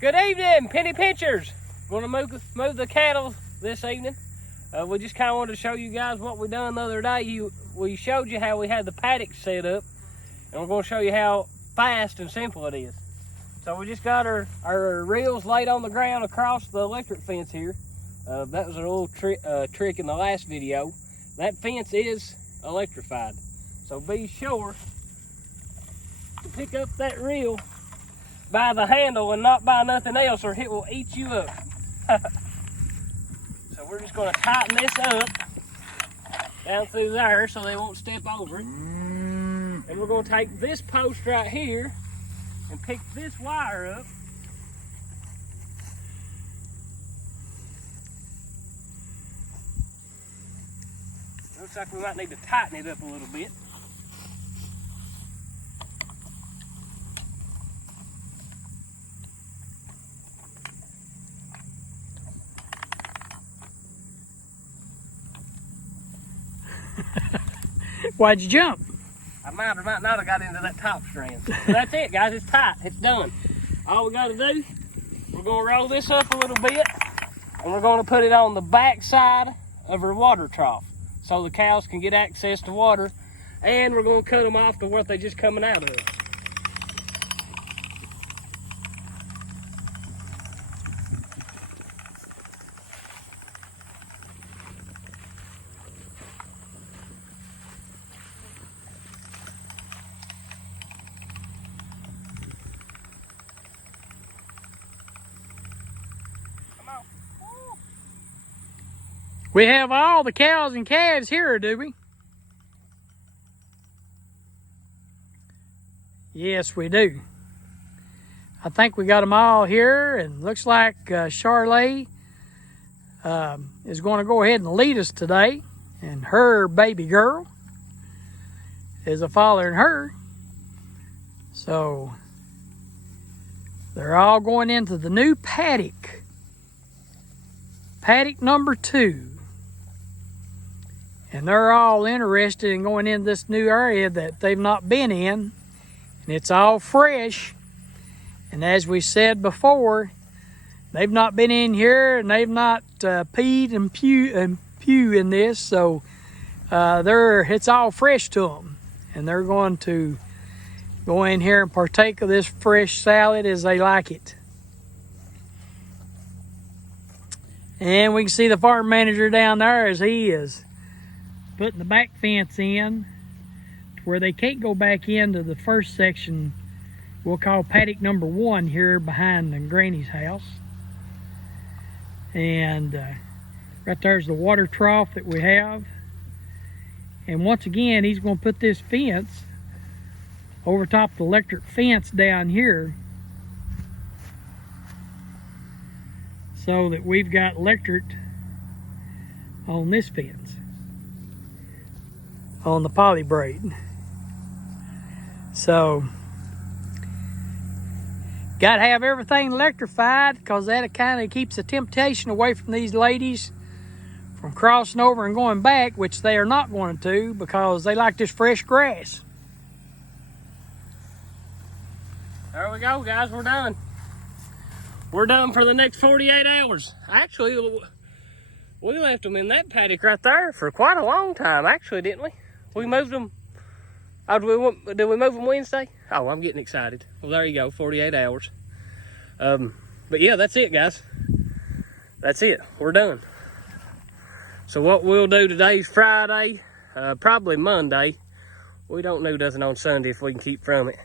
Good evening, penny pinchers. Gonna move the cattle this evening. We just kind of wanted to show you guys what we done the other day. We showed you how we had the paddock set up, and we're gonna show you how fast and simple it is. So we just got our reels laid on the ground across the electric fence here. That was a little trick in the last video. That fence is electrified. So be sure to pick up that reel by the handle and not by nothing else, or it will eat you up. So we're just going to tighten this up down through there so they won't step over it. And we're going to take this post right here and pick this wire up. Looks like we might need to tighten it up a little bit. Why'd you jump? I might or might not have got into that top strand. So that's it, guys. It's tight. It's done. All we got to do, we're going to roll this up a little bit, and we're going to put it on the back side of our water trough so the cows can get access to water, and we're going to cut them off to what they're just coming out of. We have all the cows and calves here, do we? Yes, we do. I think we got them all here, and looks like Charlotte is going to go ahead and lead us today, and her baby girl is following her. So they're all going into the new paddock. Paddock number 2. And they're all interested in going in this new area that they've not been in. And it's all fresh. And as we said before, they've not been in here and they've not peed and pew in this. So it's all fresh to them. And they're going to go in here and partake of this fresh salad as they like it. And we can see the farm manager down there as he is putting the back fence in to where they can't go back into the first section we'll call paddock number 1 here behind the granny's house. And right there's the water trough that we have. And once again, he's going to put this fence over top the electric fence down here so that we've got electric on this fence, on the poly braid. So got to have everything electrified, because that kind of keeps the temptation away from these ladies from crossing over and going back, which they are not going to, because they like this fresh grass. There we go, guys. We're done. We're done for the next 48 hours. Actually, we left them in that paddock right there for quite a long time, actually, didn't we? We moved them. Oh, did we move them Wednesday? Oh, I'm getting excited. Well, there you go, 48 hours. But yeah, that's it, guys. That's it. We're done. So what we'll do today's Friday, probably Monday. We don't do nothing on Sunday if we can keep from it.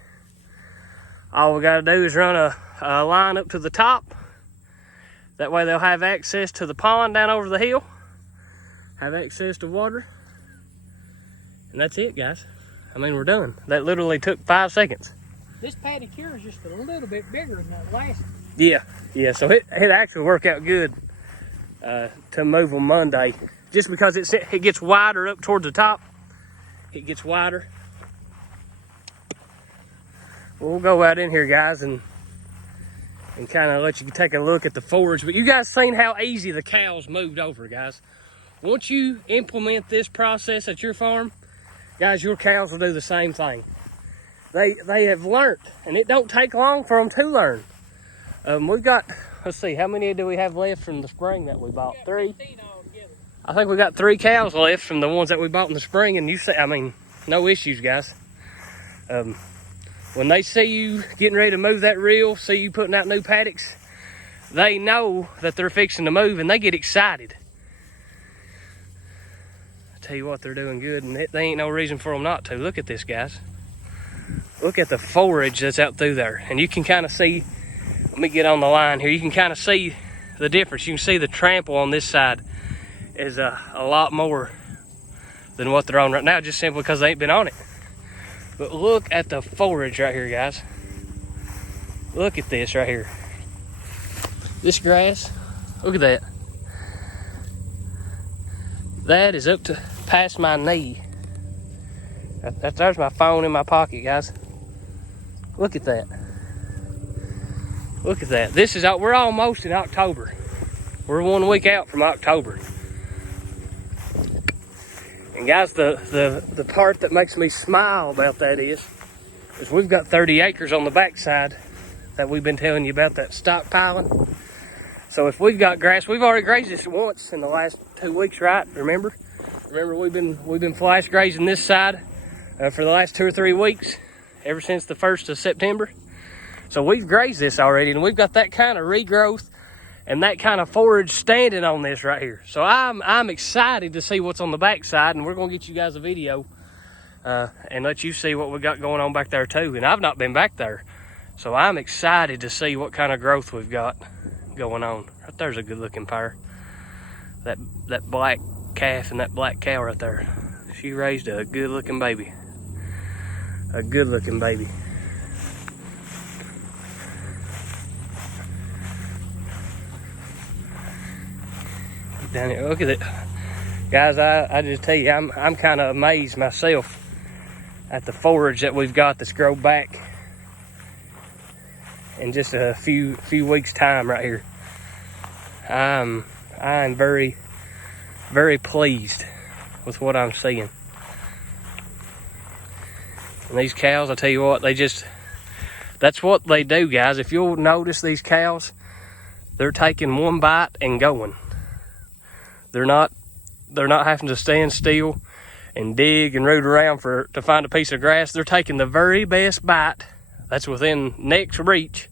All we got to do is run a line up to the top. That way they'll have access to the pond down over the hill. Have access to water. And that's it, guys. I mean, we're done. That literally took 5 seconds. This paddock here is just a little bit bigger than that last one. Yeah, so it actually worked out good to move them Monday. Just because it gets wider up toward the top. It gets wider. We'll go out in here, guys, and kind of let you take a look at the forage. But you guys seen how easy the cows moved over, guys. Once you implement this process at your farm, guys, your cows will do the same thing. They have learned, and it don't take long for them to learn. We've got, let's see, how many do we have left from the spring that we bought? 3? I think we got 3 cows left from the ones that we bought in the spring, and you say, I mean, no issues, guys. When they see you getting ready to move that reel, see you putting out new paddocks, they know that they're fixing to move, and they get excited. I tell you what, they're doing good, and there ain't no reason for them not to. Look at this, guys. Look at the forage that's out through there, and you can kind of see. Let me get on the line here. You can kind of see the difference. You can see the trample on this side is a lot more than what they're on right now, just simply because they ain't been on it. But look at the forage right here, guys. Look at this right here. This grass, look at that. That is up to past my knee. There's my phone in my pocket, guys. Look at that. Look at that. This is, we're almost in October. We're 1 week out from October. And guys, the part that makes me smile about that is we've got 30 acres on the backside that we've been telling you about, that stockpiling. So if we've got grass, we've already grazed this once in the last 2 weeks, right? Remember we've been flash grazing this side for the last 2 or 3 weeks, ever since the 1st of September. So we've grazed this already, and we've got that kind of regrowth and that kind of forage standing on this right here. So I'm excited to see what's on the backside, and we're gonna get you guys a video and let you see what we got going on back there too. And I've not been back there, so I'm excited to see what kind of growth we've got going on. Right there's a good looking pair. That black calf and that black cow right there. She raised a good looking baby. A good looking baby. Down here, look at it, guys. I just tell you, I'm kind of amazed myself at the forage that we've got that's grown back in just a few weeks time right here. I am very, very pleased with what I'm seeing. And these cows, I tell you what, that's what they do, guys. If you'll notice, these cows, they're taking one bite and going. They're not having to stand still and dig and root around to find a piece of grass. They're taking the very best bite that's within next reach.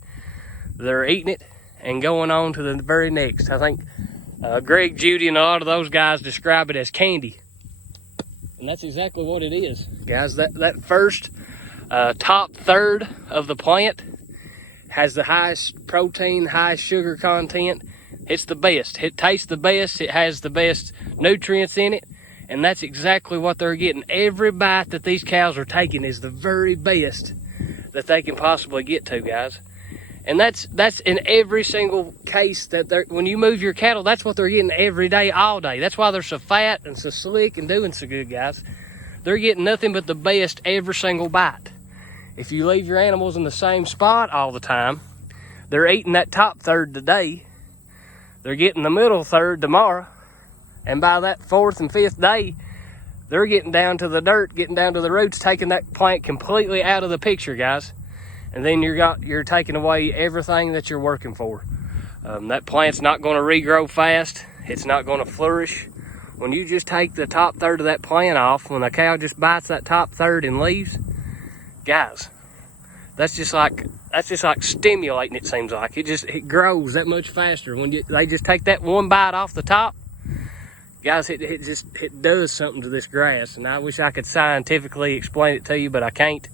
They're eating it and going on to the very next. I think Greg, Judy, and a lot of those guys describe it as candy. And that's exactly what it is, guys. That first top third of the plant has the highest protein, highest sugar content. It's the best. It tastes the best. It has the best nutrients in it. And that's exactly what they're getting. Every bite that these cows are taking is the very best that they can possibly get to, guys. And that's in every single case that when you move your cattle, that's what they're getting every day, all day. That's why they're so fat and so slick and doing so good, guys. They're getting nothing but the best every single bite. If you leave your animals in the same spot all the time, they're eating that top third today. They're getting the middle third tomorrow. And by that 4th and 5th day, they're getting down to the dirt, getting down to the roots, taking that plant completely out of the picture, guys. And then you're taking away everything that you're working for. That plant's not going to regrow fast. It's not going to flourish. When you just take the top third of that plant off, when a cow just bites that top third and leaves, guys, that's just like stimulating. It seems like it grows that much faster when they just take that one bite off the top. Guys, it does something to this grass, and I wish I could scientifically explain it to you, but I can't.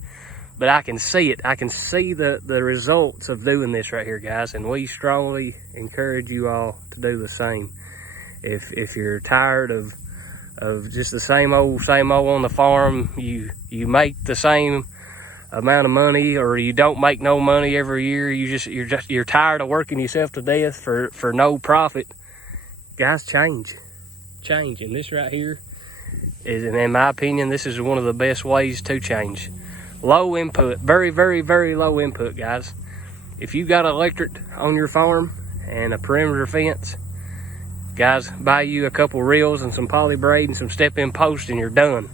But I can see it. I can see the results of doing this right here, guys, and we strongly encourage you all to do the same. If you're tired of just the same old on the farm, you make the same amount of money, or you don't make no money every year, you're tired of working yourself to death for no profit, guys, change. And this right here is, in my opinion, this is one of the best ways to change. Low input, very, very, very low input, guys. If you got electric on your farm and a perimeter fence, guys, buy you a couple reels and some poly braid and some step-in posts, and you're done.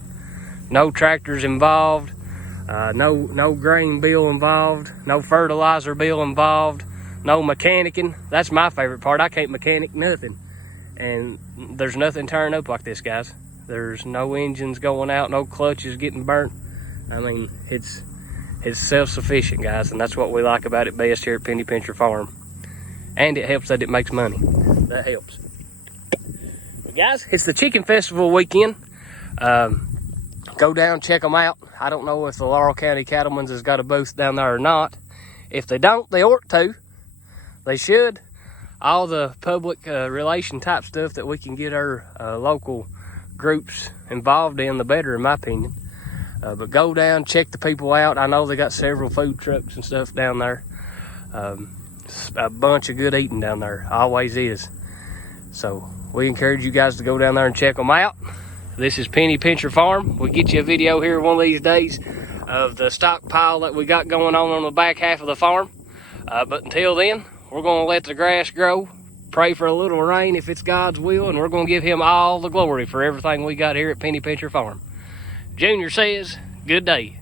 No tractors involved, no grain bill involved, no fertilizer bill involved, no mechanicking. That's my favorite part. I can't mechanic nothing. And there's nothing tearing up like this, guys. There's no engines going out, no clutches getting burnt. I mean, it's self-sufficient, guys, and that's what we like about it best here at Penny Pincher Farm. And it helps that it makes money. That helps. But guys, it's the Chicken Festival weekend. Go down, check them out. I don't know if the Laurel County Cattlemen's has got a booth down there or not. If they don't, they ought to. They should. All the public relation type stuff that we can get our local groups involved in, the better, in my opinion. But go down, check the people out. I know they got several food trucks and stuff down there. A bunch of good eating down there, always is. So we encourage you guys to go down there and check them out. This is Penny Pincher Farm. We'll get you a video here one of these days of the stockpile that we got going on the back half of the farm. But until then, we're going to let the grass grow, pray for a little rain if it's God's will, and we're going to give him all the glory for everything we got here at Penny Pincher Farm. Junior says, good day.